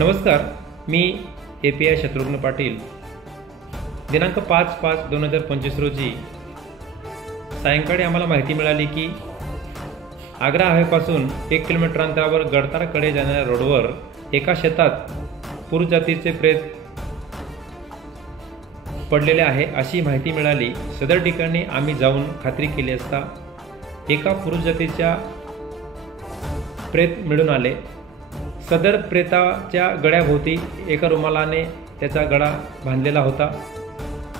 नमस्कार, मी API शत्रुघ्न पाटील। दिनांक 5/5/2025 रोजी सायंकाळी आम्हाला माहिती मिळाली की आग्रा हायवेपासून 1 किलोमीटर अंतरावर गडतारकडे जाणाऱ्या रोडवर एका शेतात पुरुष जातीचे प्रेत पडलेले आहे अशी माहिती मिळाली। सदर ठिकाणी आम्ही जाऊन खात्री केली असता एका पुरुष जातीच्या प्रेत मिळून आले। सदर प्रेताच्या गळ्याभोवती एका रुमालाने त्याचा गळा बांधलेला होता।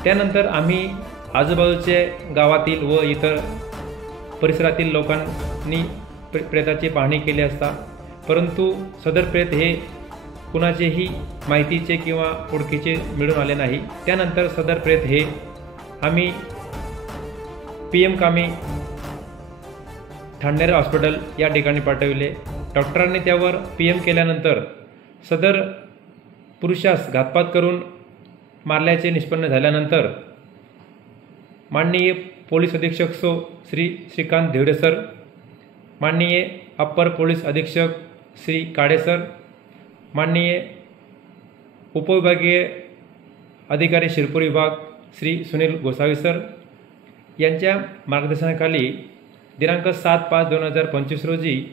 त्यानंतर आम्ही आजूबाजूच्या गावातील व इतर परिसरातील लोकांनी प्रेताची पाहणी केली असता, परंतु सदर प्रेत हे कुणाचेही माहितीचे किंवा ओळखीचे मिळून आले नाही। त्यानंतर सदर प्रेत हे आम्ही PM कामी ठाणेर हॉस्पिटल या ठिकाणी पाठविले। डॉक्टरांनी त्यावर PM केल्यानंतर सदर पुरुषास घातपात करून मारल्याचे निष्पन्न झाल्यानंतर माननीय पोलीस अधीक्षक श्री श्रीकांत धिवडे सर, माननीय अप्पर पोलीस अधीक्षक श्री काळे सर, माननीय उपविभागीय अधिकारी शिरपूर विभाग श्री सुनील गोसावी सर यांच्या मार्गदर्शनाखाली दिनांक 7/5/2025 रोजी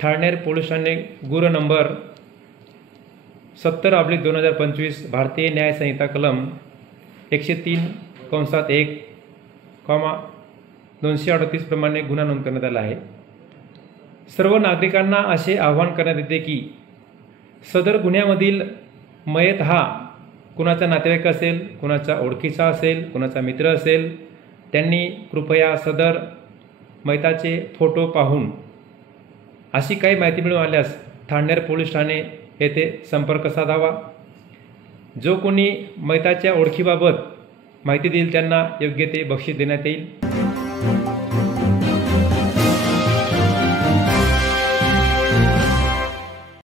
ठाणेर पोलीस ठाणे गुन्हा नंबर 70/2025 भारतीय न्याय संहिता कलम 103(1)238 प्रमाणे गुन्हा नोंद करण्यात आला आहे। सर्व नागरिकांना असे आवाहन करण्यात येते की सदर गुन्ह्यामधील मयत हा कुणाचा नातेवाईक असेल, कुणाचा ओळखीचा असेल, कुणाचा मित्र असेल, त्यांनी कृपया सदर मयताचे फोटो पाहून अशी काही माहिती मिळून आल्यास ठाणेर पोलीस ठाणे येथे संपर्क साधावा। जो कोणी मयताच्या ओळखीबाबत माहिती देईल त्यांना योग्य ते बक्षीस देण्यात येईल।